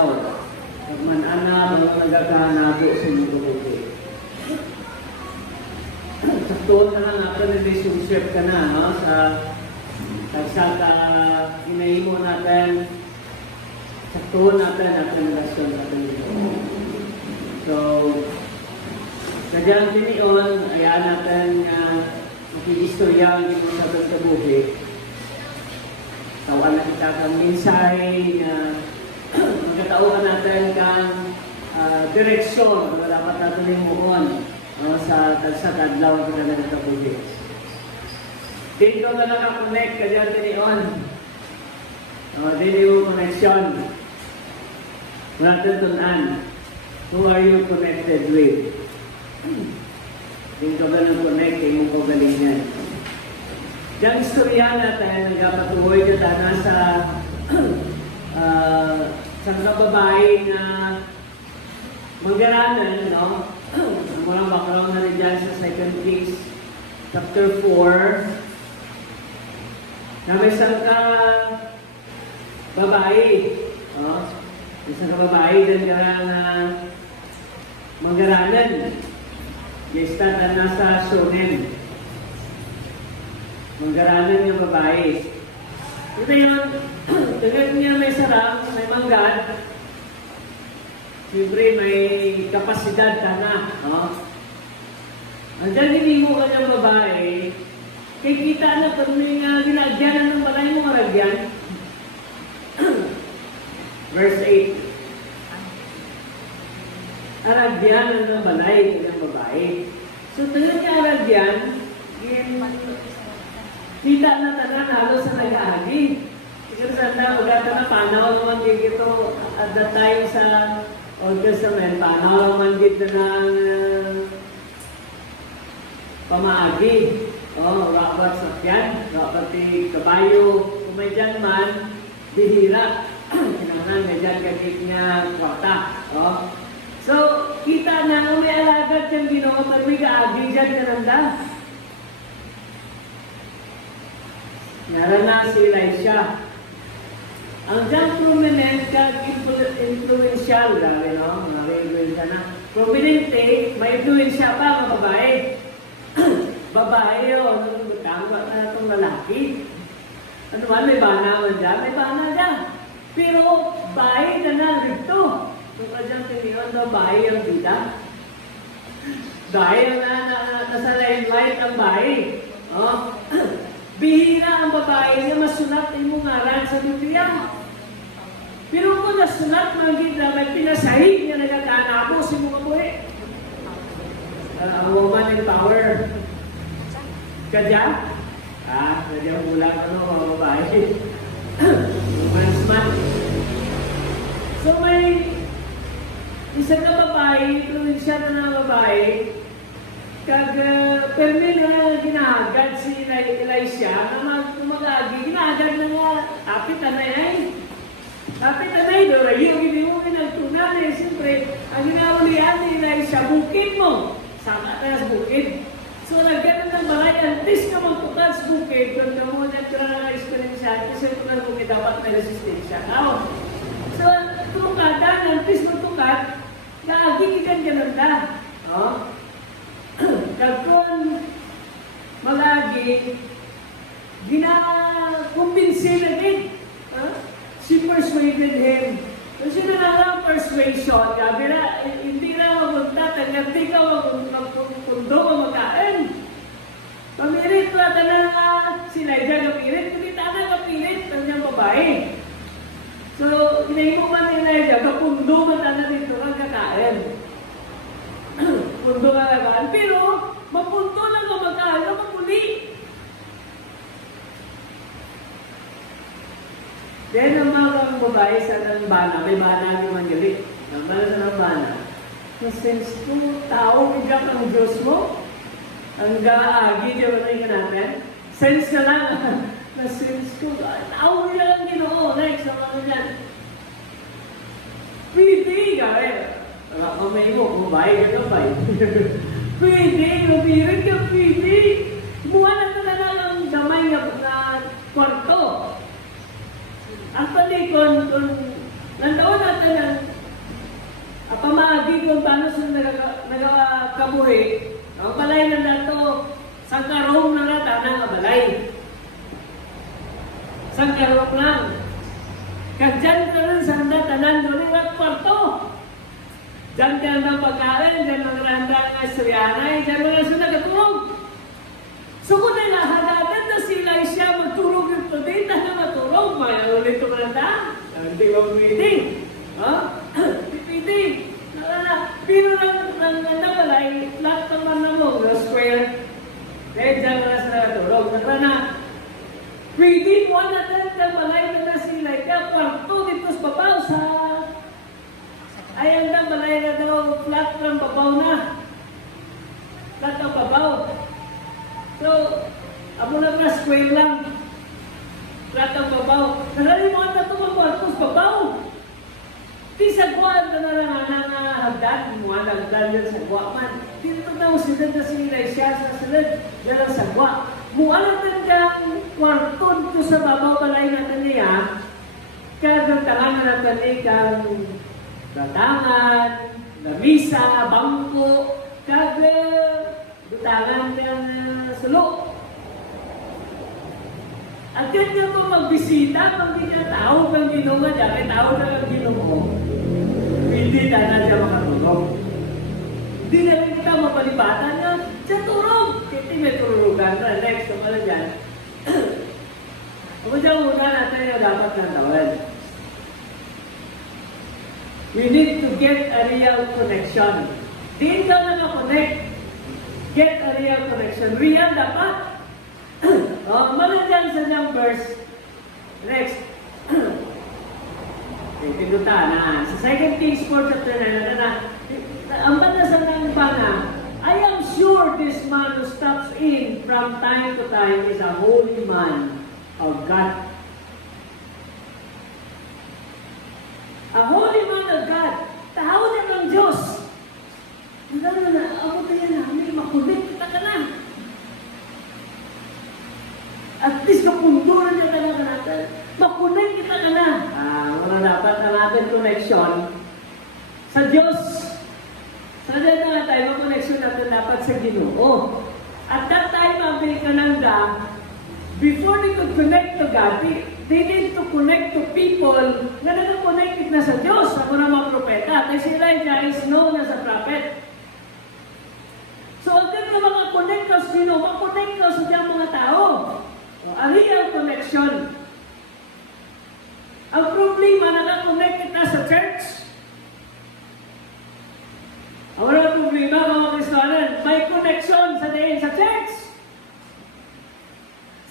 adlaw. Pag man-ana, mga nagaganago sa inyong kabuhi. Saktuon na lang ako na relationship ka na, no? Sa inahimo natin, saktuon natin relasyon sa kanila. So, kadyan din yun, ayaan natin makiistorya ang ito sa kabuhi. Tawan na kita kang minsay na magkatauhan natin kang direksyon na dapat natin yung muhon sa tagsadlaw ko na nagkabuhi. Dito na nakakonect ka dyan din yun. Dito yung connection. Natin tunan. Who are you connected with? Dito ka na connect, yung kagalingan. Yung istorya natin, nagpatuloy ka na sa kababae na mag-aralan, no? Ang walang background na rin dyan sa 2 Kings chapter 4. Na may isang babae, no? Isang babae din ka na mag-aralan. Yes, tata nasa Shonen. Manggaranan yung babae. Ito yun, tingnan niya may sarang, may manggad. Siyempre may kapasidad ka na. No? Andiyan hindi mo ka ng babae, kay kita na pag may ginagyanan ng balay mo maragyan. Verse 8. Aragyan ng balay ng babae. So tingnan niya aragyan, kita na tanan halos sa nag-aagi. Siguro sana, maganda na panaw naman dito at that time sa Old Testament, panaw naman dito ng pamaagi. Rapat sakyan, rapat kabayo, kung may dyan man, bihira. Kinangan may dyan kakit niya kwarta. So, kita na kung may alagad yung Ginoo, pag may kaagi dyan kananda. Narana si Elisha. Ang dyan prominent ka, influential, grabe no? Mga na. Prominente, may influensya pa mga babae. Babae yun, tama na itong lalaki. Ano man, may bana man dyan? May bana dyan. Pero, bahay na na rito. Kung ka dyan tiniyon daw, bahay ang bida. Bahay ang nasa limelight ang bahay. Bihira ang babae na masunat ay mong ngaran sa Biblia. Pero kung nasunat, magiging may pinasahig na nagkakanabo si mga buhay. Ang woman in power. Kadya? Kadya mula mga babae. Woman's man. So may isang na babae, provinsya na ng babae, permi na ginagad si Elisha na mag-agi, ginagad na nga, tapit na yan. Tapit na yan, dorayo, hindi mo pinagtunan eh. Siyempre, ang ginaulihan ni Elisha, bukid mo. Saka na sa bukid. So, nagkaroon ng balay, antis ka magputan sa bukid, kung ka mo nagkaroon ng experience, kasi kung na bukid, dapat may resistensya. So, tukatan, antis magtukat, kaagi ikan ganun na. Kagkon malagi gina-kumbinsi lagi. She persuaded him. Kasi na lang persuasion, gabi na, hindi na magunta, hindi ka magpundo o magkain. Pamirit pa na si Elijah kapirit, hindi na kapirit ang niyang babae. So, inaimo man ni Elijah, kapundo man na dito ang kakain. Pundo na naman. Pero, mapunto lang ang magkano, magmuli. Then, ang mga babae sa ng bana, may bana ni Mangali. Ang bana sa ng bana. Na-sense ko, tao, bigyan ang Diyos mo. Ang gaagi, di ba tayo natin? Sense na lang. Na-sense ko, tao nila lang Ginoo. Next, ang mga yan. Pwede, gawin. Mamay mo, babae ka ba? Pwede, mabirin ka, pwede. Buwan na talaga ang damay na kwarto. Actually, kung nandoon natin ang kung paano sila nagakabuhi, ang balay na nato, sang karong na rata ng balay. Sang karong lang. Kadyan ka rin sa tanan doon yung kwarto. Diyan ka ng pagkain, diyan ang randa ng Astrianay, diyan mga sila katulog. So kung nahanagan na sila siya magtulog ito din, na matulog, may ulit ito randa. Hindi ba pwede? Ha? Pwede. Pero lang nabalay, lahat naman na mo, na square. Dahil diyan na sila katulog. Nagrana, pwede mo natin nabalay na sila, kaya kwarto dito sa babaw sa ayan na, balay na daw, flat ng babaw na. Flat ng babaw. So, amo na ka square lang. Flat ng babaw. Nakalimutan na ito mga kwartos babaw. Di sagwaan na lang ang hagdan. Mga hagdan yan sagwa man. Di na daw sila na sila siya sa sila. Yan ang sagwa. Mualang kang kwarto dito sa babaw balay natin niya. Kagantangan na natin kang datangan, lamisa, bangko, datangan ng sulo. At yan nga ito magbisita, pag di niya tao kang ginunga niya, kaya tao na kang ginunga. Hindi na na siya makatulog. Hindi na rin kita mapalipatan niya, siya turog. Hindi may tururugan na, next na pala dyan. Kung siya muna natin yung dapat ng tawad. We need to get a real connection. Di ka naka-connect. Get a real connection. Real dapat. Malagyan sa numbers. Next. Pinduta na. Sa 2 Kings 4 chapter 9 na. Ang batasan ng pana, I am sure this man who stops in from time to time is a holy man of God. A holy man of God. Tao na ng Diyos. Hindi na, ako kaya namin, makulit kita ka na. At least kapunduran niya talaga natin. Makulit kita ka na. Wala dapat na natin connection sa Diyos. Sa dyan na tayo, connection natin dapat sa Ginoo. At that time, ang Kananda, before they could connect to God, they need to connect to people na nag-connected na sa Diyos, sa mga propeta. Kasi Elijah is known as a prophet. So, agad na makakonect ka sa Ginoo, makakonect ka sa diyang mga tao. A real connection. Ang problema, nakakonect kita sa church. Ang walang problema, mga Kristohanan, may connection sa diin sa church.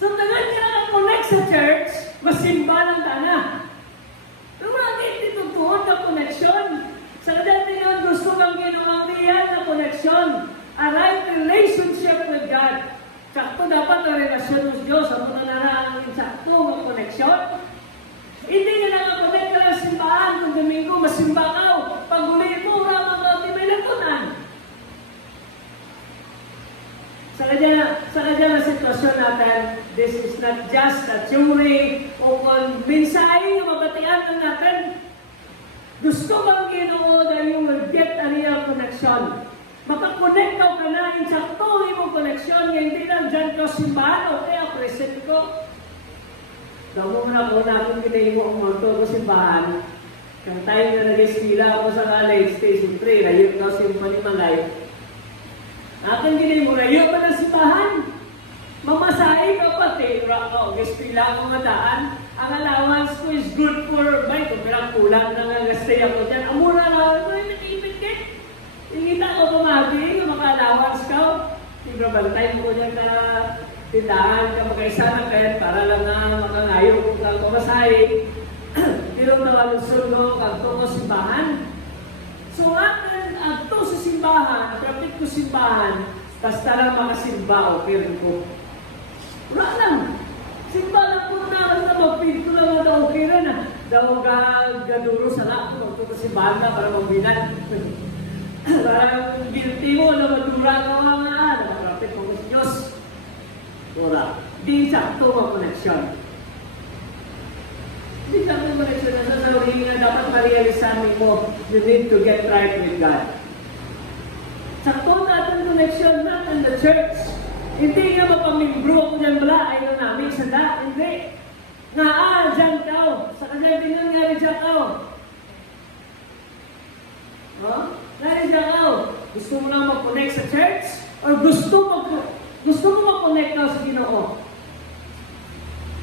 So, tagal niya nakakonect sa church, masimba ng tana. Pero bakit dito tuon na connection? Sa dati nga gusto kang ginawang real na connection. A right relationship with God. Sakto dapat ang relasyon ng Diyos. Ano na naraan ang sakto ng connection? Hindi nga nakakonect ka ng simbahan kung Domingo, masimba ka. Pag uli mo, ramang ka, di may lagunan. Sa kanya na sitwasyon natin, this is not just a theory o kung mensahe yung mabatian lang natin. Gusto bang Ginoo na you will get a real connection? Makakonect ka na yung sakto yung connection, hindi lang dyan ka simbahan o kaya present ko. Damo mo na ko na kung kinahin mo ang monto ko simbahan. Kang time na nag-eskwila ako sa college, station 3, layo ka simpan ni Malay. Akin ginahin mo, layo pa ng simbahan. Mamasahe ka pati, nag-eskwila ako mataan. Ang allowance ko is good for, kung pirang kulang na nag-stay ako dyan. Ang mura na, nag-ibig ka. Ingita ko kumagi, maka-allowance ka. Tigrabantay mo dyan ka tindahan ka magkaisa na kayan para lang na makangayo kung kang kumasahe. Pero nawalusod mo kang ko simbahan. So akin, agto sa simbahan, kapit ko simbahan, basta lang makasimba o pirin ko. Wala lang. Simba lang po na magpid ko lang na okay na. Daw gaduro sa lako, magto sa simbahan na para magbinan. Parang guilty mo na madura ka mga nakarapit mo sa Diyos. Wala. Di sakto ang connection. Di sakto ang connection na sasabihin na dapat ma-realisan mo, you need to get right with God. Sakto natin connection natin the church. Hindi nga mapamimbro ako dyan bala, ayaw namin sada. Hindi. Nga dyan ka. Sa kanya tingnan nga rin dyan ka. Nga rin dyan ka. Gusto mo na mag-connect sa church? Or gusto mo mag-connect ka sa Ginoo?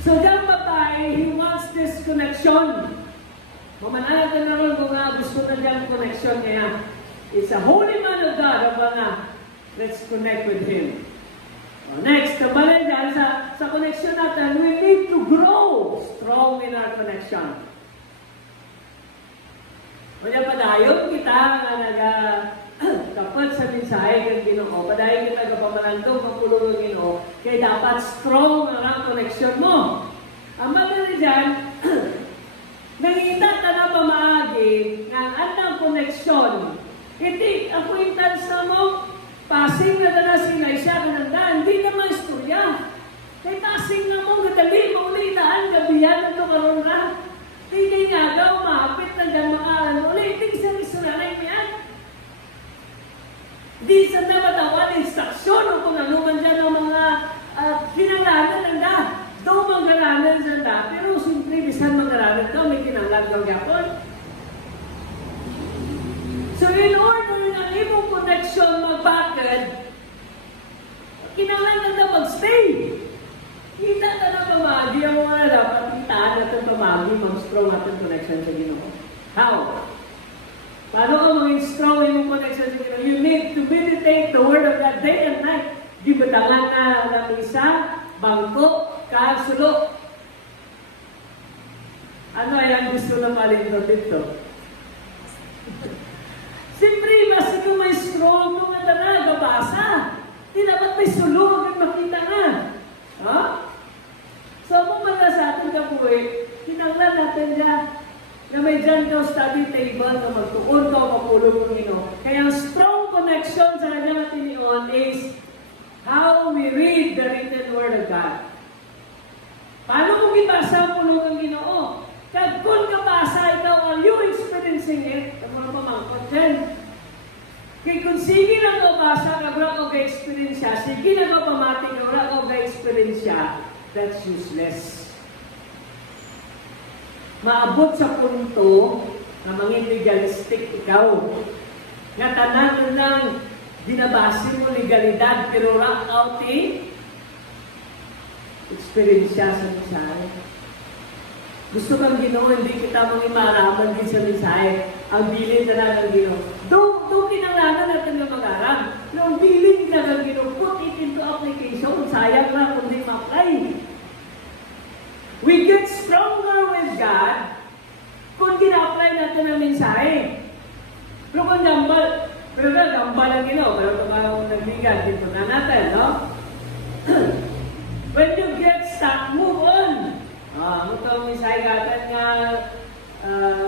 So dyan babae, he wants this connection. Mamanalag ka na rin kung gusto na dyan connection niya. It's a holy man of God. Let's connect with him. Next, kabalan dyan sa connection natin, we need to grow strong in our connection. Kaya padayon kita nga kapag sa mensahe ng Ginoo, padayon kita kapamanandong magpulong ng Ginoo, kaya dapat strong ang connection mo. Ang maganda dyan, nangita ka na pamaagi ng anang connection. Hindi, acquaintance na mo, passing na na sila siya kanandaan, hindi naman istorya. Kaya passing na mo, gadali, maulitaan, gabihan na ito karoon na. Hindi nga daw, maapit na dyan mga ulit, hindi sa isunanay mo yan. Di sa dapat instruksyon o kung ano man dyan ang mga kinalanan ng da. Daw manggaranan sa da, pero simple bisan manggaranan daw, may kinalang daw yapon. So in order na imong connection magbakad, kinahanglan na mag-stay. Kita ka na pamagi ang mga dapat kitaan natin pamagi, mag-strong natin connection sa Ginoo. How? Paano ka maging strong yung connection sa Ginoo? You need to meditate the Word of God day and night. Di batangan na ng isa, bangko, kasulo. Ano ay ang gusto na malito dito? Siyempre, basta kung may strong mga talaga, basa. Di dapat may sulong at makita nga. Ha? So, kung mga sa atin ka po tinanglan natin dyan na may dyan ka study table na magtuon ka o mapulong ng Ginoo. Kaya ang strong connection sa kanya matinion is how we read the written Word of God. Paano mo gibasa ang pulong ng Ginoo? Kag kung kabasa ikaw, are you experiencing it? Ito mga pamangkot dyan. Kaya kung sige na ito basa, kag wala ko ga-experience siya, sige na ito pamati, kag wala ko ga-experience siya, that's useless. Maabot sa punto na manging legalistic ikaw. Nga tanan lang dinabasi mo legalidad, pero rock out experience siya sa mensahe. Gusto kang Ginoo, hindi kita mga maaraman din sa mensahe. Ang bilin na lang ng Ginoo. Doon kinanglangan natin na mag-aram. Pero ang bilin na lang ng Ginoo, put it into application. Sayang na kung di ma-apply. We get stronger with God kung kina-apply natin ang mensahe. Pero kung gambal ang Ginoo. Pero kung nagbigan, dito na natin, no? When you get stuck, move on. Ito mensahe natin nga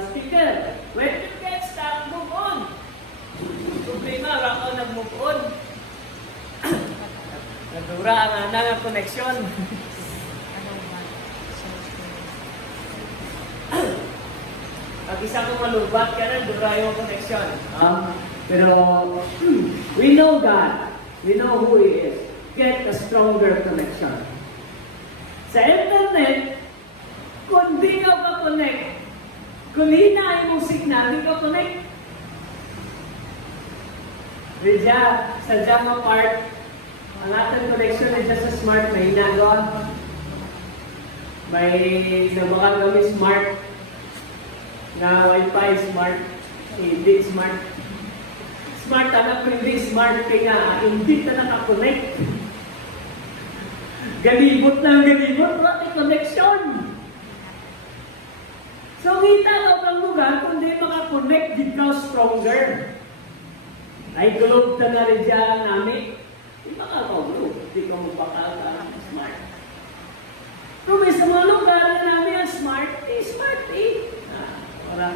speaker. When you get stuck, move on. Problema, ako nag-move on. Nadura ang anang connection. Pag isa kong malubat ka na, dura yung connection. Pero we know God. We know who He is. Get a stronger connection. Sa internet, kung di ka pa-connect, kung hinahin mong signal, di ka connect. Radya, sa Jama part, ang ating connection ay sa smart, may hinagawa. May nabakan kami smart, na Wi-Fi smart, hindi smart. Smart, anak ko hindi smart, kaya hindi ka nakakonect. Galibot ng galibot, wala connection. So, kita ka pang lugar, kung di makakonect, di ka stronger. Ay, globe na rin dyan namin. Di makaka-globe, di ka magpakaka smart. Kung may sa mga lugar na namin ang smart, smart Wala.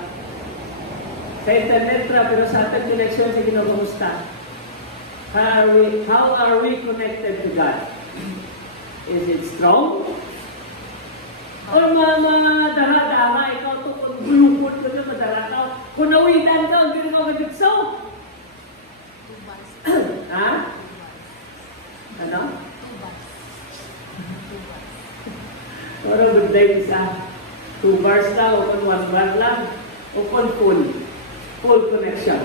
Sa internet ra, pero sa ating connection sa Ginoo, how are we connected to God? Is it strong? Or madara-dara, ikaw ito, kung gulupot ka na, madara ka. Kung nawitan ka, ang ginagawa ka dito. Ha? Ano? Pero good day isa. 2 bars lang, o kung 1 bar lang, o kung full connection.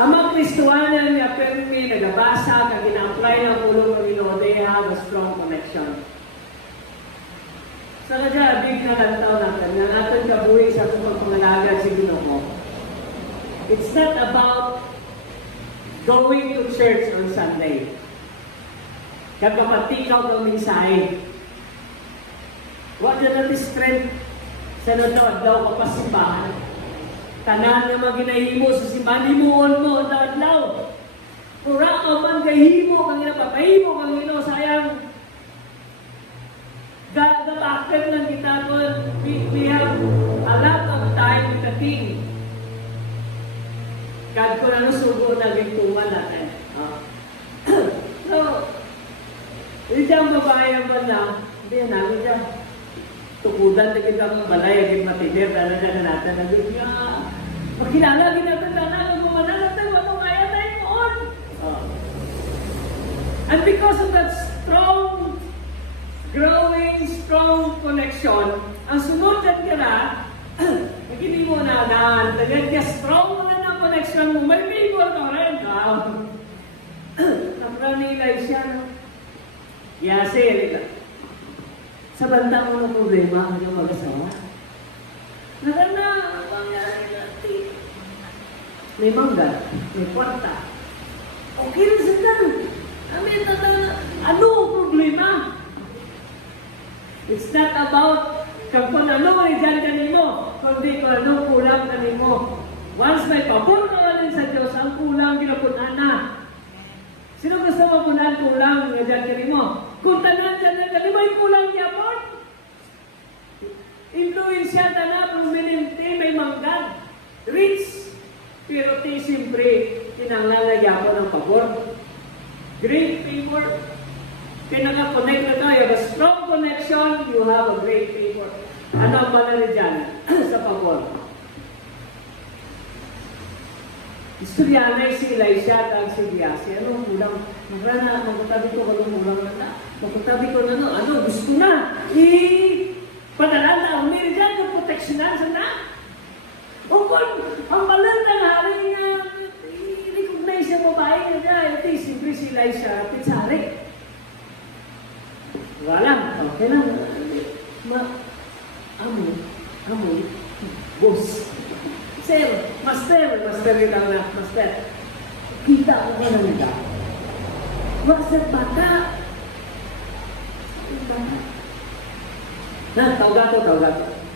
Ang mga Kristuhanan nga permi, nagabasa, kag ina-apply ng ulong ng Ginoo, they have a strong connection. Sa kadya, big na lantaw natin, nga aton kabuhi sa itong pagpangalaga si Ginoo. It's not about going to church on Sunday. Kagpapatikaw ng mensahe. What na natin strength sa nadaw kapasipahan. Tanan na maginahimo sa simbahan, himuon mo ang daw. Pura ka man kahimo, kang inapapahimo, kang ino, sayang. God, the active lang kita doon. We have a lot of time with the King. God ko na nasugo na gintuman natin. So, hindi diyang babae ba na, hindi yan namin dyan. Tukudan na kita ng balay, aging matinir, talaga na natin. Naging nga, makilala din natin na gumana natin, wala kaya tayo noon. And because of that strong, growing, strong connection, ang sunod dyan ka na, hindi mo na agad, dagad ka strong mo na ng connection mo, may favor ka rin ka. Napranilay siya, no? Yase, sa banda mo ng problema ang iyong mag-asawa. Nagana, ang mangyari natin. May mangga, may kwarta. Okay rin sa tanong. Amin, ano ang problema? It's not about kung ano ay dyan kanimo, kundi kung ano kulang kanimo. Once may pabor ka rin sa Diyos, ang kulang ginapunan na. Sino gusto mapunan kulang nga dyan kanimo? Kung tanan dyan na kanimo, ay kulang niya po. Influensya na na, prominente, may manggad. Rich, pero siyempre, tinanglalagyan ko ng pabor. Great favor. Kaya naka-connect na tayo. A strong connection, you have a great favor. Ano ang banal dyan sa pabor? Istoryanay si Elisha at si Giasi. Ano kulang? Magrana, magkatabi ko kalong kulang na. Magkatabi ko na, ano, gusto na. Padala na, umiri dyan, kung proteksyonan sa na. O kung ang banal na hari niya, i-recognize yung babae niya, ito siyempre si Elisha at Pitzari. Wala, okay lang. Amoy, boss. Sir, master rin lang na, master. Kita ko ba na nila? Master, bata.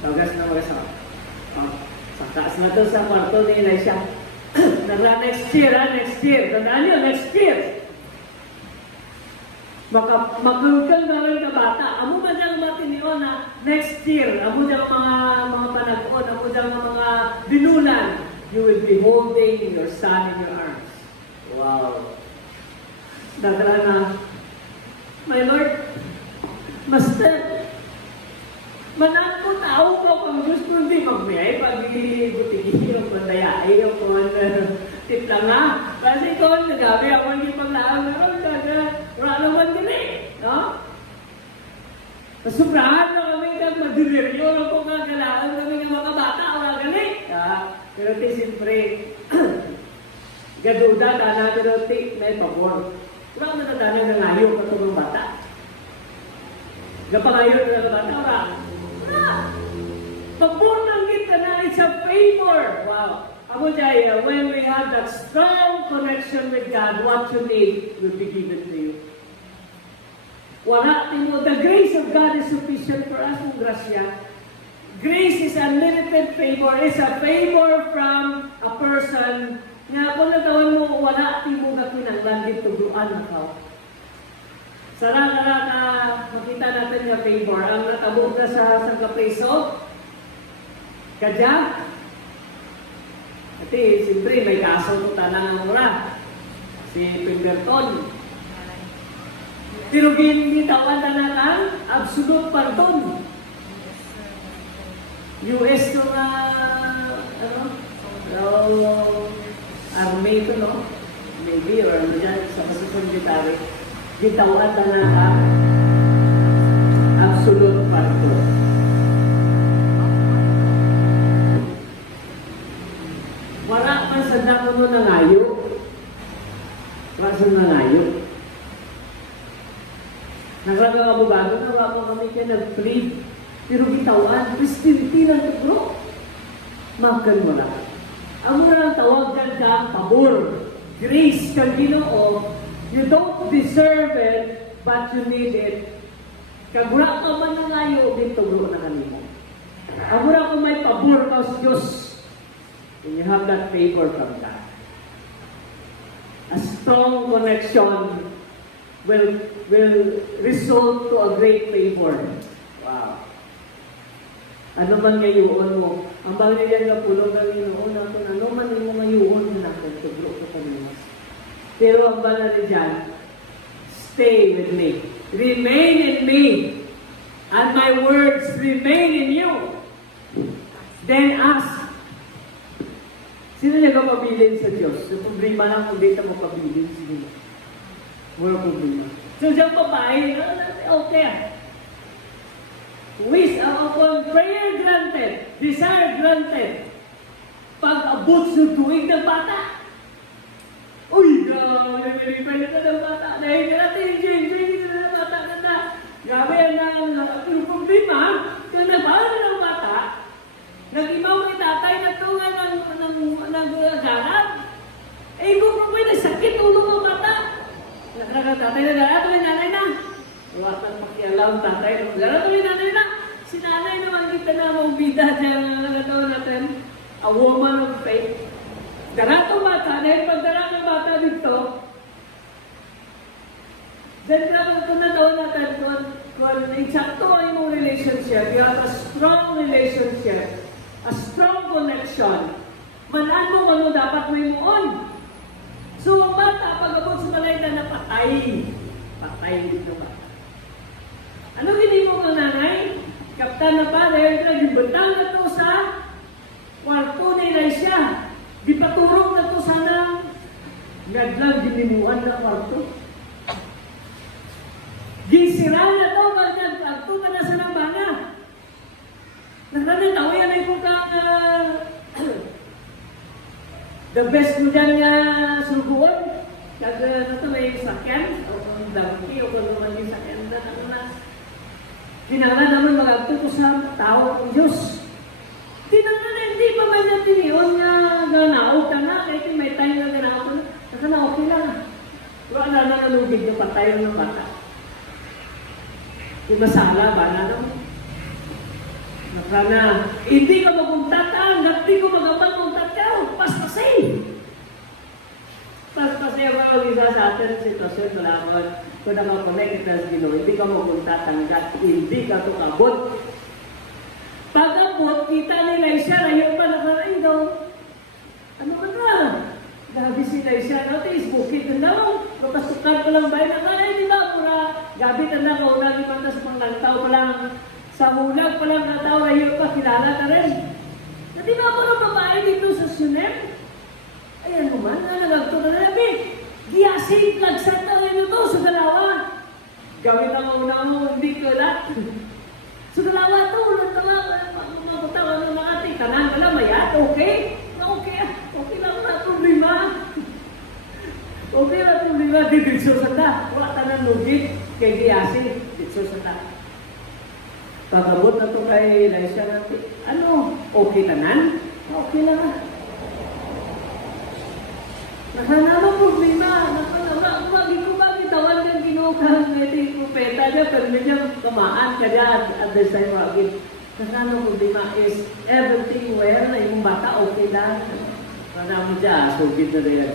Tawgas na mag-asawa. Sa taas na to sa kwarto ni Elisha. Next year. Tandaan nyo, next year. Magulkan na rin ka bata. Amo ba diyang matinion na next year, amo diyang mga panag-on, amo diyang mga binulan, you will be holding your son in your arms. Wow. Dagala na, my Lord, Master, manang ko tao ko kung gusto hindi magmiyay, pag-ibutigin o kung dayay o kung titla nga. Kasi kung nagabi ako hindi paglaan na ron, wala naman din eh. No? Masuprahan na kami kang madiliryo o kung kagalaan kami ng mga bata, wala gani. Pero siyempre, gaduda, dana, pero may pabor. Wala na nadana ng ayaw ka itong bata. Gapangayon na bata, wala. Pabor ng kita na, it's a favor. Wow. Ako jaya, when we have that strong connection with God, what you need will be given to you. The grace of God is sufficient for us, kung grasya. Grace is unlimited favor. It's a favor from a person nga kung natawan mo, wala timo ka pinanglan dito duan na ka. Sana makita natin yung favor. Ang natabo na sa kapreso, kadya, ati, siyempre, may kaso ko tanang ang mura. Si Pemberton. Tirugin bitawan na natin, absolute pardon. US to army ito, no? Maybe, or ano dyan, sa pasipon gitari. Gitawad na naka absolute parto. Wala man sa dako no nangayo. Wala sa nangayo. Nagraga ka bugado na wala mo kami kaya nag-plead. Pero bitawan, Christianity lang ito, bro. Makan mo na. Ang muna tawag dyan ka, pabor. Grace kang Ginoo. You don't deserve it, but you need it. Kagura ka man na ngayo, dito bro na kanimo. Ang muna kung may pabor ka sa Diyos, and you have that favor from God. A strong connection will result to a great favor. Wow. Ano man ngayon mo, ang bagay niyan na puno ng Ginoo na kung ano man mo ngayon na natin, tugro ko kanina. Pero ang bagay niyan, stay with me. Remain in me. And my words remain in you. Then ask. Sino nagpapabilin sa Diyos? Yung problema lang kung di ka mapabilin sa Diyos. Wala problema. So siyang babae, okay. Wish upon prayer granted, desire granted. Pag-abot sa tuwing ng bata. Uy, nalilipay na ng bata. Dahil ka natin, enjoy na ng bata na. Grabe yan ang problema. Kung nagbawa na ng bata, nag-imaw ni tatay na tunga ng ganap. Eh, kung may nagsakit ulo ng bata. Nagkatatay na ganap, may nanay na. Iwasan pakialam tatay ng ganap, may nanay na. Si nanay naman kita na maubida dyan ang nagatawa natin. A woman of faith. Darato bata, dahil pag darato bata dito, dahil ito na daw natin kung eksakto ang imong relationship, you have a strong relationship, a strong connection. Manan mo ano dapat mo imuon. So ang bata, pag-abot sa malayda na patay. Patay dito ba? Ano hindi mo ka nanay? Kaptan na pa, dahil nagbantang na to sa kwarto nila siya. Di paturong na to sana naglang dinimuan na kwarto. Gisira na to, bagyan kwarto na nasa ng bana. Naglanitaw yan ay kung the best mo dyan nga sulbuan. Kag ano to, may sakyan, o kung dangki, o kung naman yung sakyan na na. Kinala naman magagto ko sa tao ng Diyos. Tinala na hindi pa man niya tiniyon nga ganaog ka na, kahit may time na ganaog ka na, naka na okay lang. Wala na nalugig na patay ng bata. Yung masala ba na naman? Naka na, hindi ka magpuntatang, hindi ko magpuntatang, paspasay! Paspasay ang mga isa sa atin sitwasyon, malaman, kung nakakonect na sa Ginoo, hindi ka magpuntatang, hindi ka tukabot. Pag-abot, kita nila siya, layo pa nakarain daw. Ano ka na? Gabi sila siya, no? Tis, bukit na daw. Kapasukan pa lang ba? Nakarain nila, pura. Gabi ka na, kaunang imantas pang nagtao pa lang. Sa mulag pa lang na tao, layo pa, kilala ka rin. Na di ba ako ng babae dito sa Sunem? Ayan mo man, nalagto na namin. Giyasing, nagsat na rin ito sa dalawa. Gawin ang una mo, hindi ko lahat. So dalawa to, magpapatawa ng mga ating kanan ka lang, mayat, okay? Okay lang na problema. Okay lang problema, di ditso sa ta. Wala ka ng lugit, kay Giyasi, ditso sa ta. Pagabot na to kay Laisha natin, ano, okay kanan? Okay lang na. Nahanama problema, kumagi ko ba, bitawan ng Ginoo may propeta niya, pero medyo kamaan ka dyan at this time wagin. Nahanama problema is everything well, na yung bata okay lang. Nahanama mo dyan, sugit na rin.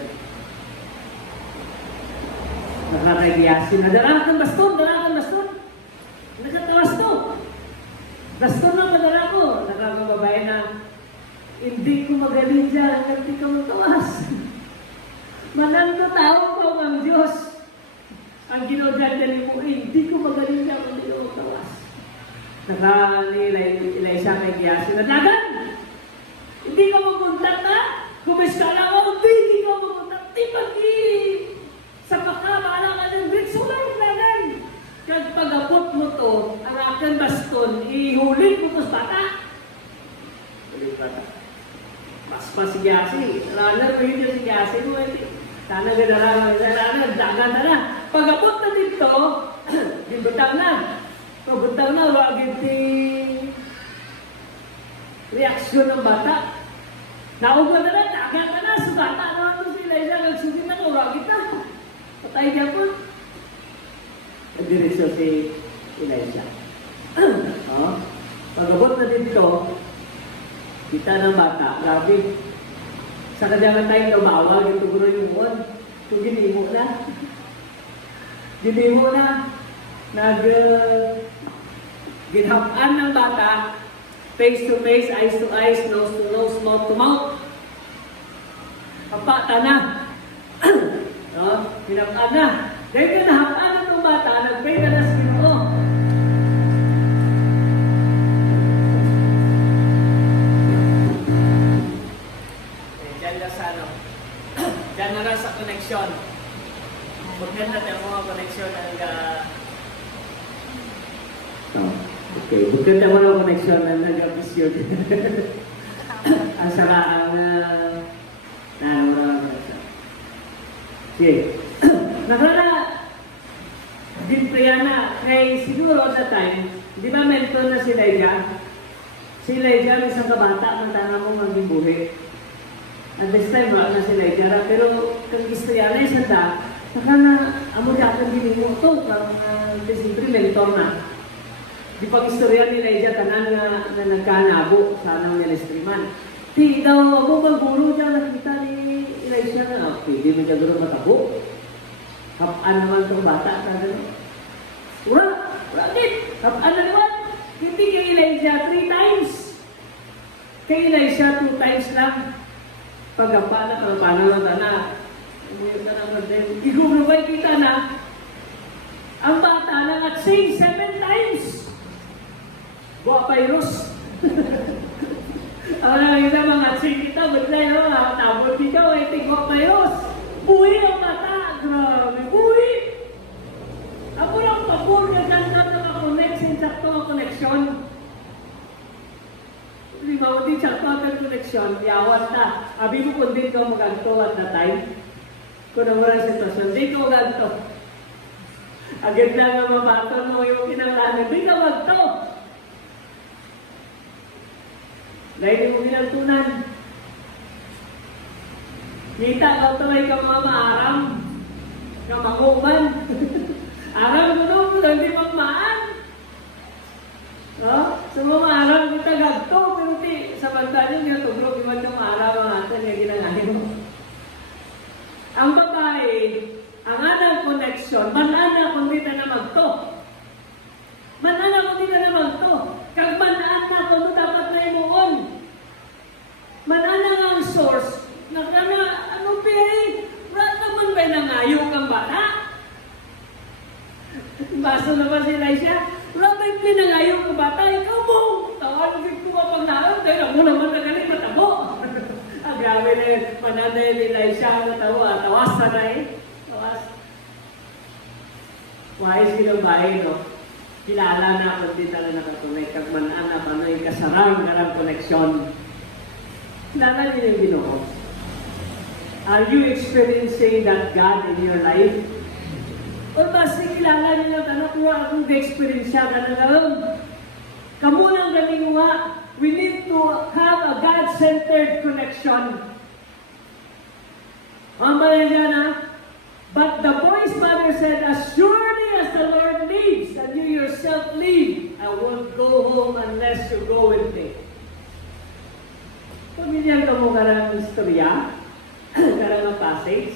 Nakaragiyasin na, dalakan baston. Nakatawas to. Baston lang madala ko. Nakakababae na, hindi ko magaling dyan, hindi ka matawas. Manang ko tao ko ang Diyos. Ang ginodadali mo, hindi ko magaling na kung hindi ko tawas. Nakalilay siya kay Giyasi na dagan. Hindi ka mapunta na. Kumis ka lang ako, hindi ka mapunta kan baston, ihulit mo tos bata. Hulit bata. Pas si Gyasi. Lala mo yun si Gyasi mo. Sana ganalang, dagan na. Pag-abot na dito, gibutang na. Pag-butang na, wagin ti reaksyon ng bata. Naugwa na, dagan na na. Sa bata naman sila isa, nagsugin na, wagin na. Patay niya po. Diretso si Elisha. Pag-abot na dito, kita ng bata, grabe. Sa kanya tayo tumawag, ito guro yung muon. So, ginimo na. Ginimo na. Ginhapan ng bata, face to face, eyes to eyes, nose to nose, mouth to mouth. Kapata na. Ginhapan na. Dahil ginahapan na itong bata, nag-pray na na sa Ginoo. Diyan na sa connection. Maganda tayo mga connection ng okay, maganda mo ng connection ng nag-episode. Ang saka ang sige. Nakala din priyana kay siguro at that time, di ba mentor na si Elijah? Si Elijah isang kabata, mantana mo maging buhay. At this time, wala na sila itara. Pero, kung istorya na isa ta, saka na, amo dapat din mo ito, parang siyempre mentor na. Di pag istorya ni Elijah, tanan na nagkanabo sa anong nilistriman. Di daw, ako maguro dyan, nakita ni Elijah na, okay, di mo dyan guro matabo. Kapan naman itong bata, kagano. Wala din. Kapan naman. Hindi kay Elijah 3 times. Kay Elijah 2 times lang. Pagkapa na, paano lang na, umuyo ka na mag-dem. Igumubay kita na, ang bata lang at sing 7 times. Buwa virus. Ang isa mga sing kita, ba't na yun, tabot kita, ay tingwa virus. Buwi ang bata, grabe, buwi. Ako lang pabor, gaganda na makakonect, sinsakto ang connection. Lima mo din sa total connection, yawat na. Abi mo kung din ka maganto at that time. Kung ang walang sitwasyon, di ka maganto. Agad na nga mabato mo yung kinalaman, di ka magto. Dahil mo ginagtunan. Kita ka ito ay kamamaaram. Kamanguman. Aram mo nung, hindi magmaan. No? So, mamaaram kita gagto, pero sa banda niyo, hindi ito, bro, iwan yung maaram ang atin, yung ginangahin mo. Ang babae, ang anang connection, manana kung di na magto. Manana kung di na magto. Kag manaan na kung dapat na imuon. Manana nga ang source, ano peri, rat naman ba nangayo kang bata? Baso naman si Elisha, Rabay pinangayo ko bata, ikaw mo! Tawagin ko mapagnaon, dahil ako naman nagaling matabo. Ang grabe na yun, mananay ni Elisha, natawa, tawasan na eh. Tawas. Wais kinabay, no? Kilala na kung di talaga nakatunay, kag manaan na paano yung kasarang karang koneksyon. Kilala niyo yung Ginoo. Are you experiencing that God in your life? O basta kilala niyo na kuha akong experience siya na lang. Kamu lang ganinguha. We need to have a God-centered connection. Mamaya niya na, but the boy's mother said, as surely as the Lord lives, and you yourself live, I won't go home unless you go with me. Pamilyar ka mo karang istorya, karang passage.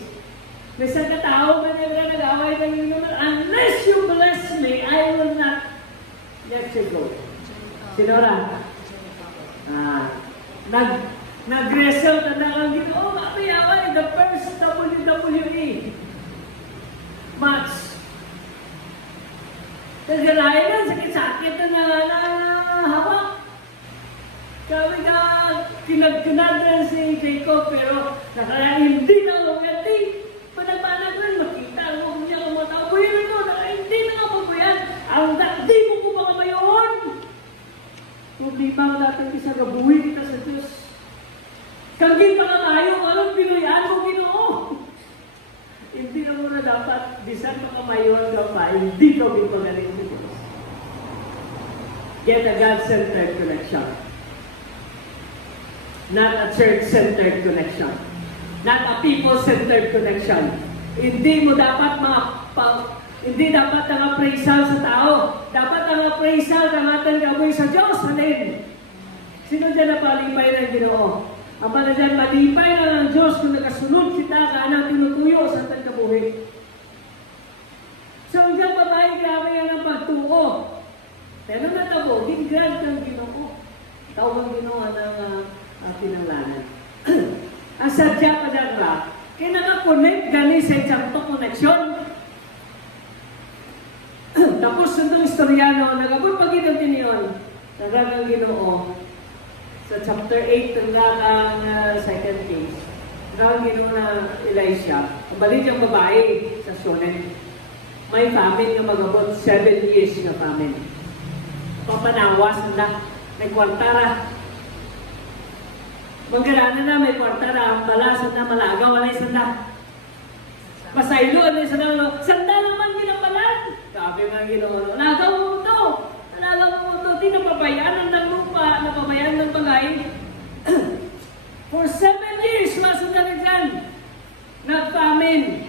May isang katao man niya nag-away ng Panginoon, unless you bless me, I will not let you go. Sinora? Nag-wrestle na ang Ginoo, mapayaway, the first WWE match. Kagalayan, sakit-sakit na hawak. Kami ka kinagkunad si Jacob, pero hindi na umati. Panagpanag rin, makita mo niya kung matao. Buyan ito, hindi na nga pagbuyan. Ang hindi mo ko mga mayon. Kagin pa kamayo, anong pinuyan mo, Ginoo? Hindi na muna dapat, bisan pa kamayon ka pa, hindi ka pagaling mo. Get a God-centered connection. Not a church-centered connection. Not a people-centered connection. Hindi mo dapat hindi dapat ang appraisal sa tao. Dapat ang appraisal ng ating gawin sa Diyos. Halin. Sino dyan na palipay ng Ginoo? Ang pala dyan, malipay na ng Diyos kung nakasunod kita ka na tinutuyo sa ating kabuhi. So, dyan babae, grabe yan ang pagtuo. Pero natabo, di grad ng Ginoo. Tawag Ginoo ng pinanglanan. Ang sadya pa dyan ba? Kaya nakakonect gani sa isang connection. Tapos sundong istoryano, nagabot pag ginagin yun. Nagagang Ginoo. Sa chapter 8, ang second case. Nagagang Ginoo na Elisha. Balik yung babae sa Shunem. May famine na magabot 7 years na famine. Papanawas na. May kwartara. Magkarana na may kwartara. Ang balasan na malaga. Walay sanda. Masaylo. Ano yung sanda? Sanda naman ginapalan. Sabi nga Ginoo, nagaw mo ito. Nagaw mo ito. Di napabayaan ng lupa. Napabayaan ng bagay. For 7 years, masok na rin dyan. Nag-famine.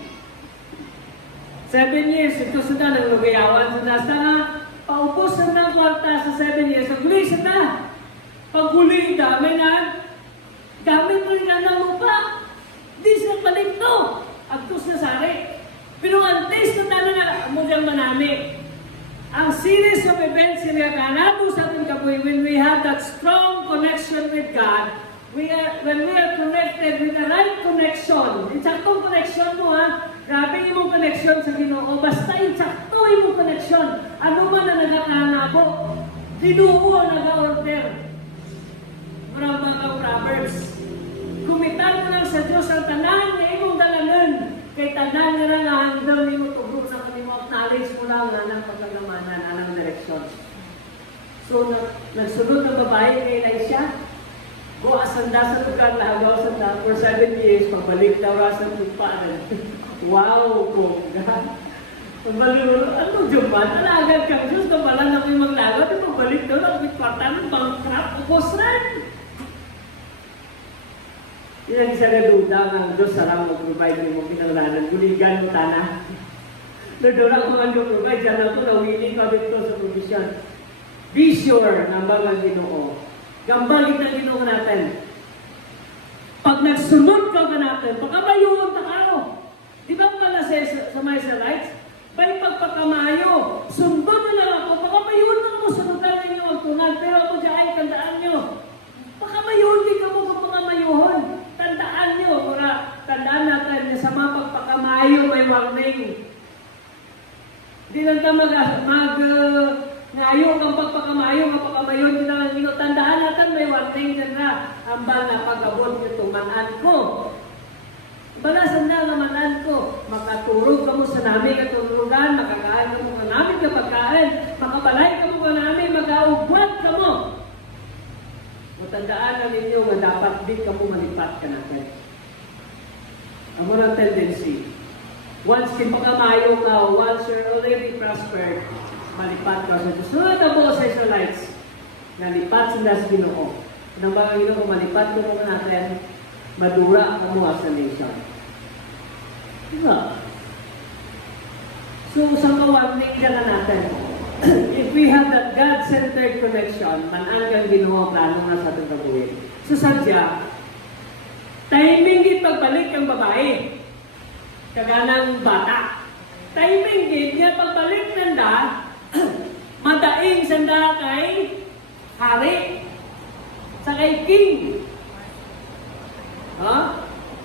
7 years, ito sila nang lugayawan. Nasa nga, paupos na ng kwarta sa 7 years. Pag-huli sila. Pag-huli, dami na. Dami rin na ng lupa. Di sila balik to. Agtos na sari. Pero ang taste na tala na mo diyang manami. Ang series of events na kanado sa ating kapoy, when we have that strong connection with God, when we are connected with the right connection, yung saktong connection mo ha, grabe yung connection sa Ginoo, basta yung sakto yung connection, ano man na nagkakanabo, Ginoo nag-order. Mga Proverbs, kumitan mo lang sa Diyos ang tanan na imong dalanan, kay tanan nga nga handal ni mo tugod sa kanimo knowledge mo lang ng pagkagamanan, anang direksyon. So, nagsunod ng babae kay Elisha, go asanda sa lugar, lahagaw sa for 7 years, pagbalik daw sa lupa. Wow, kongga. Pagbalik, ano dyan ba? Talagang kang Diyos na pala na may maglagat, pagbalik daw, ang bitpatan, bankrupt, upos rin. Yan isa na duda ng Diyos sarang mag-provide mo pinanglanan. Guligan mo tana. Nudura ko ang mag-provide. Diyan ako nawili ka dito sa provision. Be sure na mga Ginoo. Gambalik na Ginoo natin. Pag nagsunod ka natin, pagkamayuon na ka. Di ba pala sa may rights? May pagpakamayo. Sundon na lang ako. Pagkamayuon na mo, sunugan ninyo ang tunan. Pero ako dyan ay tandaan nyo. Pagkamayuon din ka mo kung pangamayuhon. Tandaan nyo, tandaan natin na sa mga pagpakamayo may warning. Hindi lang ka ngayo ang pagpakamayo, mapakamayo, hindi lang ang tandaan natin may warning dyan na ambal na pag-abot nito, manan ko. Balasan na manan ko, makaturog ka mo sa namin katulugan, makakain ka mo ka namin kapagkain, makabalay ka mo ka namin, makaugwat ka mo. Matandaan na ninyo na dapat di ka po malipat ka natin. Ang mga tendency. Once kipagamayo ka, once you're already prospered, malipat ka sa Diyos. Sunod na po sa Israelites, nalipat sila sa Ginoo. Nang mga Ginoo, malipat ko naman natin, madura ka mo sa nation. Diba? So, sa kawarning ka na natin, if we have that God-centered connection, mananggang Ginoo plano na sa ating gagawin. So sadya, timing din pagbalik ang babae. Kaganang bata. Timing din niya pagbalik nanda, madaing sanda kay hari, sa kay king.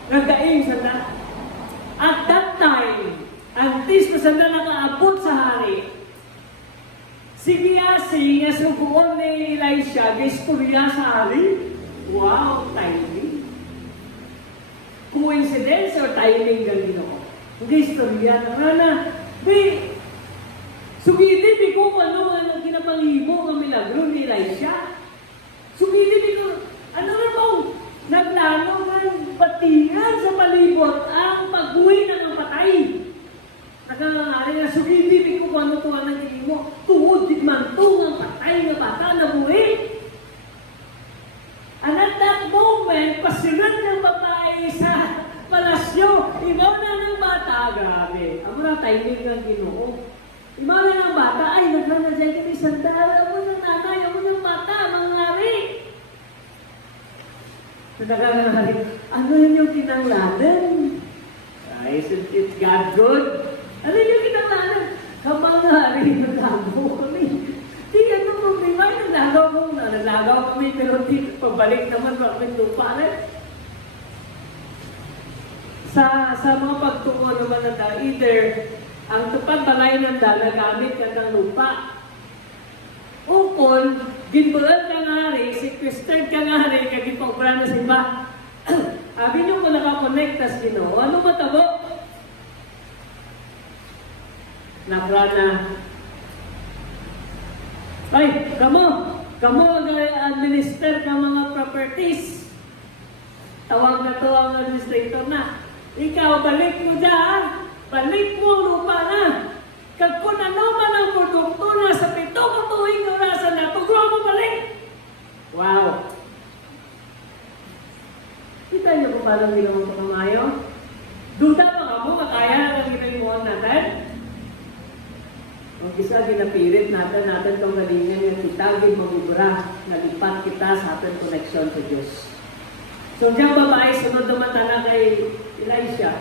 Nagdaing sanda. At that time, ang tis na sanda nakaabot sa hari, si Giasi nga subuon ni Elisha, gistorya sa hari. Wow, timing. Coincidence or timing ng Ginoo? Gistorya na rana. Di, sugidi ko ano ang kinapalimo ng milagro ni Elisha. Sugidi ko, ano na mo? Nagplano timing ng Ginoo. Imala ng bata, ay, naglanadyan ka ni Sandara mo ng nanay, ako ng bata, mangyari. Nagkakangari, ano yun yung kinanglanan? Isn't it God good? Ano yung kinanglanan? Kamangari, nagagaw kami. Di, ano problema, naglagaw kami, pero di, pabalik naman, bakit lupa rin? Sa mga pagtungo naman na either ang tupad balay ng dala gamit ka ng lupa. Ukol, ginbulan ka nga rin, sequestered ka nga rin, kagipagpura na sa iba. Abi nyo kung nakakonektas Ginoo, ano matabo? Nagrana. Ay, kamo administer ka mga properties. Tawag na to ang administrator na. Ikaw, balik mo dyan. Balik mo lupa na. Kag kung ano man ang produkto na sa 7 katuwing orasan na, tugro mo balik. Wow. Kita niyo kung paano ginawa ko kamayo? Duda pa ka mo, makaya na ang ginagawa natin? Ang isa, ginapirit natin itong galingan yung kita, gimagubura, nalipat kita sa ating connection sa Diyos. So, diyang babae, sunod naman na kay Elisha.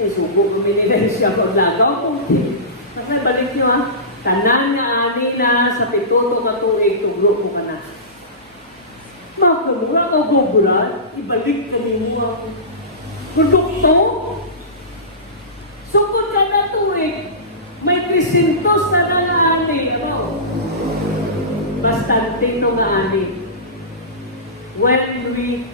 Subo kami ni Elisha pag lagaw kung di. Kasi balik nyo ha, tanan nga ani na sa 7 katuig, tugro ko ka na. Makamura, magugura, ibalik kami mo ako. Produkto? Sukod ka na tuig, may 300 na ani. Ano? Bastante ito nga ani. When we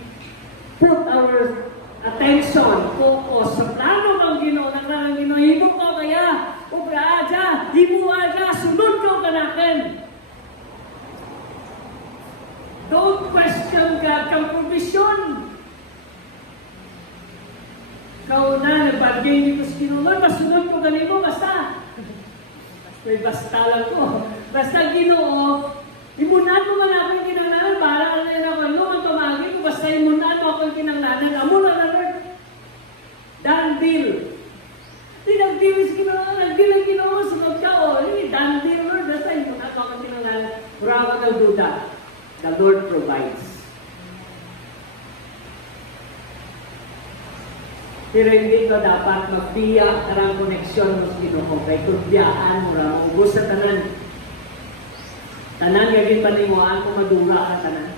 put our attention, focus sa plano ng Ginoo, ng Ginoo, himo ka kaya, ubraadya, himo adya, sunod ko kanakin. Don't question God kang provision. Kau na, nagbagay ni Ginoo, masunod ko ganito, basta. May basta lang ko. Basta Ginoo, imunan mo man ako yung kinanglanan, para ka na yun ako, ang tumagin ko, basta imunan mo ako yung kinanglanan, amo na na Lord. Done deal. Di nag-deal is Ginoo, nag-deal ang Ginoo, sunod ka, done deal Lord, basta imunan mo ako yung kinanglanan, mura ka ng duda. The Lord provides. Pero hindi ka dapat magbiya karang koneksyon mo sa Ginoo, kay kurbiyaan mo ra, maubos sa tanan. Tanan gagin panimuan kung madura ka tanan.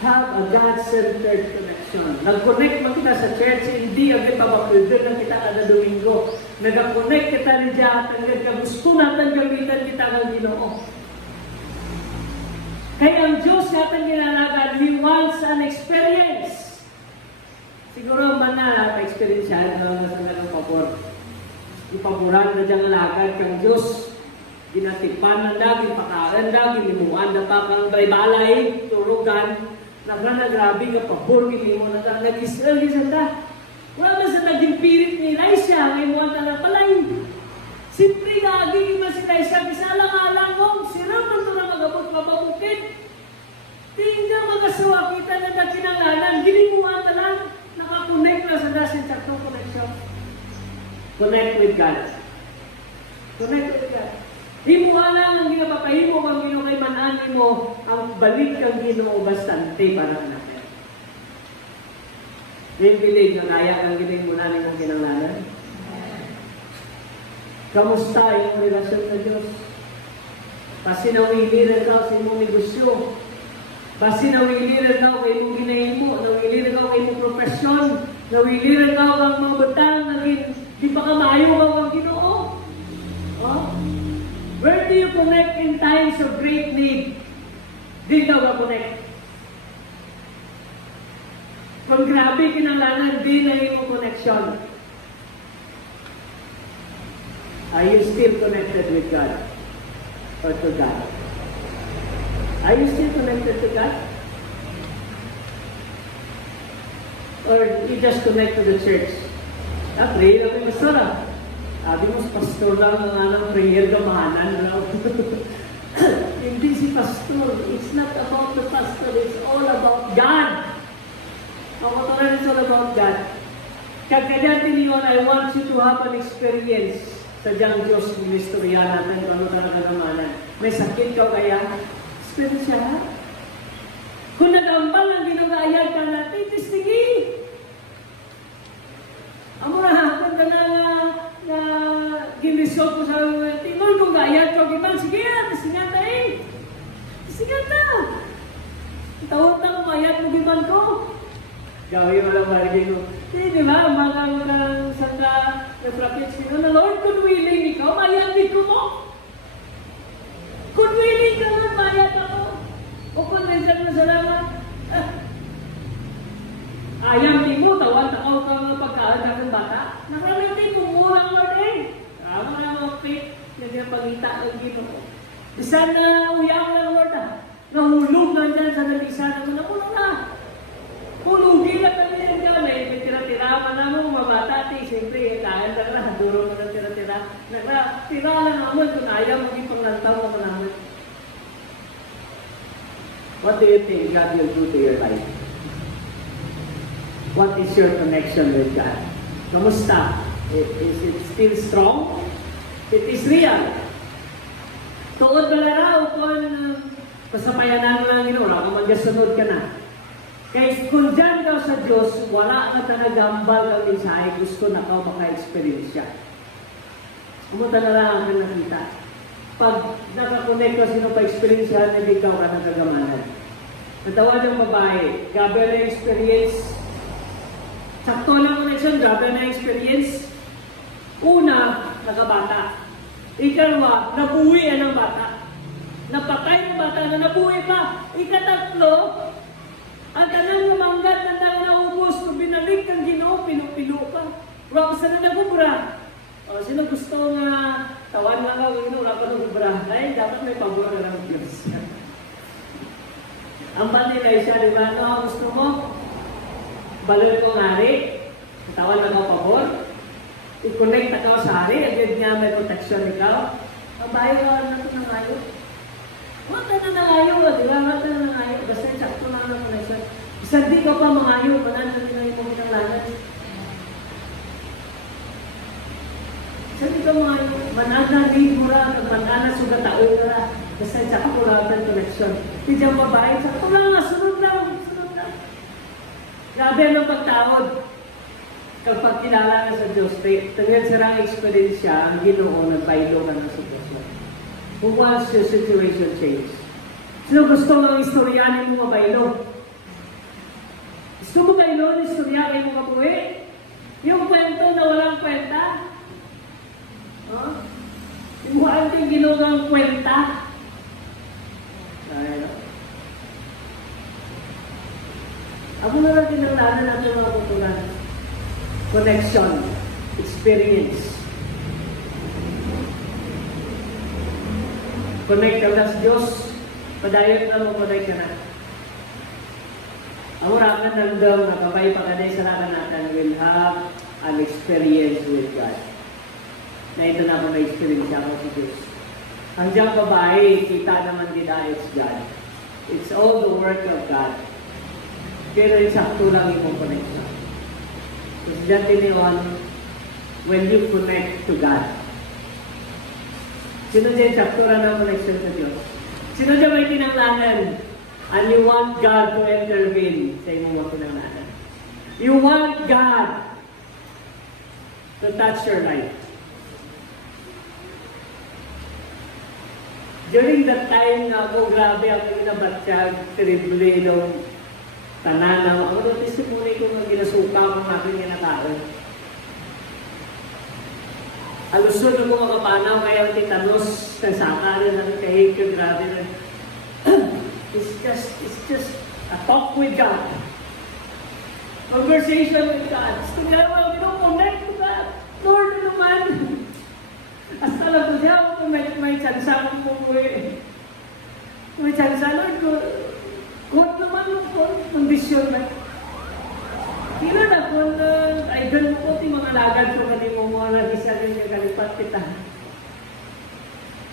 Have a God-centered connection. Nag-connect mo kita sa church, hindi agad papapilder na kita kada Domingo. Nag-connect kita ni Diyan, hanggang ka gusto natin gamitan kita ng Ginoo. Kaya ang Diyos natin ginalagad, He wants an experience. Siguro man na experience siya, nasa ng pabor. Ipaburan na diyang lagad kang Diyos. Ginatipan na daging pakaran daging limuan na pa kang balay, turugan. Nagrabe nga pabor, mo nag-Israel, gisanda. Wala sa naging pirit ni Elisha, may muwan na palay. Siyempre gaging iba si Elisha, bisalang-alang mo, sirap man ito na magabot mababukit. Tingnan magasawa kita na nakinanglanan, ginimuan na lang, nakakonect na sa dasin saktong connection. Connect with God. Connect with God. Himuha lang ang ginapapahimo ang Ginoo kay manani mo ang balik kang Ginoo bastante para natin. Yung bilig, naya kang giling mo namin ang kinanglanan. Kamusta yung relasyon sa Diyos? Pasinawili rin ka sa imong negosyo. Pasinawili rin ka kay imong ginahimo. Nawili rin ka kay imong profesyon. Nawili rin ka ang mga butang. Di pa ka maayo ka ang Ginoo. Oh? Where do you connect in times of great need? Dito ka connect. Kung grabe kinanglanan, di na yung connection. Are you still connected with God? Or to God? Are you still connected to God? Or you just connect to the church? Pray lang yung pastor Sabi mo, pastor lang ang anong prayer gamahanan raw. Hindi si pastor. It's not about the pastor. It's all about God. Makotoran is all about God. Kagkadati niyon, I want you to have an experience sa Diyang Diyos ministeriya natin kung ano talaga namanan. May sakit ka kaya? Experience siya. Kung nagambal ang ginugayag ka natin, tistingi. Amo na hapon ka na ginisok ko sa tingol kung gayag ka, gimang, sige, tisingan na eh. Tisingan na. Tawag na kumayag mo gimang ko. Gawin mo lang marigay ko. Di ba, mga sanda na prophet sino na, Lord, kung willing ikaw, mayagin ko mo. Kung willing ka na, mayag ako. O kung minsan na salamat, ayam di mo, tawan takaw ka mga pagkahalag ng bata. Nakarating mo murang Lord eh. Ang mga faith, nagpagita ang Ginoo. Isa na uyang lang Lord ah. Nahulog na dyan sa nabisa na napuno na. Hulugin na kami yung gamay. May tira-tira man na mo, mabata ati. Siyempre, kaya na lang, duro mo na tira-tira. Tira lang naman kung ayaw mo ipanglantaw mo naman. What do you think God will do to your life? What is your connection with God? Kamusta? Is it still strong? It is real. Tuod ba raw kung pasapayanan mo lang ginoo, kung magkasunod ka na. Kaya kung dyan daw sa Diyos, wala ka tanagambal ang mensahe, gusto na ka maka-experience siya. Pumunta na lang ang nakita. Pag nakakonect ka sino pa-experience siya, hindi ka nagagamanan. Natawad ang babae, gabi na experience. Sakto lang connection, gabi na experience. Una, nakabata. Ikalawa, nabuwi ang bata. Napatay ng bata na nabuwi pa. Ikatatlo, ang tanang lumanggat na tayo naubos, kung binalik kang Ginoo, pinupilo ka. Wala ko sana nagubra. O, sino gusto nga tawan lang ako, wala ko nagubra. Ay, dapat may pabor na lang Diyos. Ang banilay siya, di ba? Ano ang gusto mo? Balon ko ngari, tawan lang ako pabor. I-connect ako sa hari, agad nga may protection ikaw. Mabayo ka na ito ng ayaw. Wata na nangayo, di ba? Wata na nangayo. Basta sakto na ng connection. Isang di ka pa mangayo, manan na yung pumitang langat. Isang di ka mangayo, manan na rin mura, manan na sugat tao na. Basta sakto lang ng connection. Di dyan babae, sakto lang nga, sunod lang, sunod lang. Grabe ang pagtawad. Kapag kilala ka sa Diyos, tangan sirang experience siya, ang Ginoo, nagbaylo ka na sa Diyos. Who wants your situation change? Sino gusto ng istoryanin mo mabaylo? Gusto mo baylo, istoryanin mo kapuwi? Yung kwento na walang kwenta? Huh? Yung ating ginawang kwenta? Ako na lang kinalanan natin mga kutulan. Connection, experience. Connect ka sa Diyos, padayot na mo connect ka na. Ang rakan ng daw na kabay pa kanay sa rakan natin will have an experience with God. Na ito na ako na-experience ako sa Diyos. Ang diyang babae, kita naman din it's God. It's all the work of God. Pero sakto lang yung connection. Kasi dyan tiniwan, when you connect to God. Sino dyan sakto lang ang connection sa Diyos? Sino dyan may kinanglangan? And you want God to intervene sa iyong mga kinanglangan. You want God to touch your life. During that time na ako, grabe ako inabatyag, terrible nung tananaw. Ako doon testimony ko na ginasuka ng aking kinatao. Alusod ng mga kapanaw, kaya ang titanos, kasaka rin ang kahig ka, grabe rin. It's just a talk with God. Conversation with God. Gusto nila mo, connect to God. Lord, naman. Hasta lang ko siya, kung may tsansa mo po eh. May tsansa, Lord, kung naman yung kondisyon na. Kila na kung idol mo ko, yung mga lagad ko kanimo mo, nag-isa rin yung kalipat kita.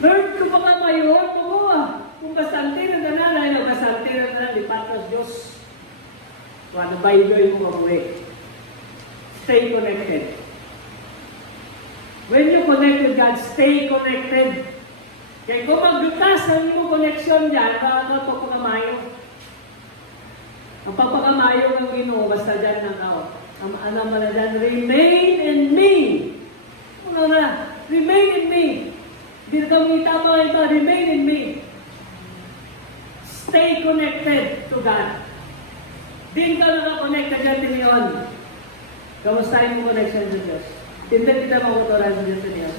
Lord, kung baka mayon mo kung basante na nananay, basante na nananay, lipat ng Diyos. Kung ano Abaydoy mo kamuwi. Stay connected. When you connect with God, stay connected. Kaya kung maglutas ang iyong connection dyan, pagpagamayo. Ang pagpagamayo ng Ginoo, basta dyan ng kao. Ang alam mo na dyan, remain in me. Ano na? Remain in me. Hindi na kami tama ito, remain in me. Stay connected to God. Din ka nakakonect ka dyan din yun. Kamustahin mo connection sa Diyos. Hindi kita makuturan sa Diyos.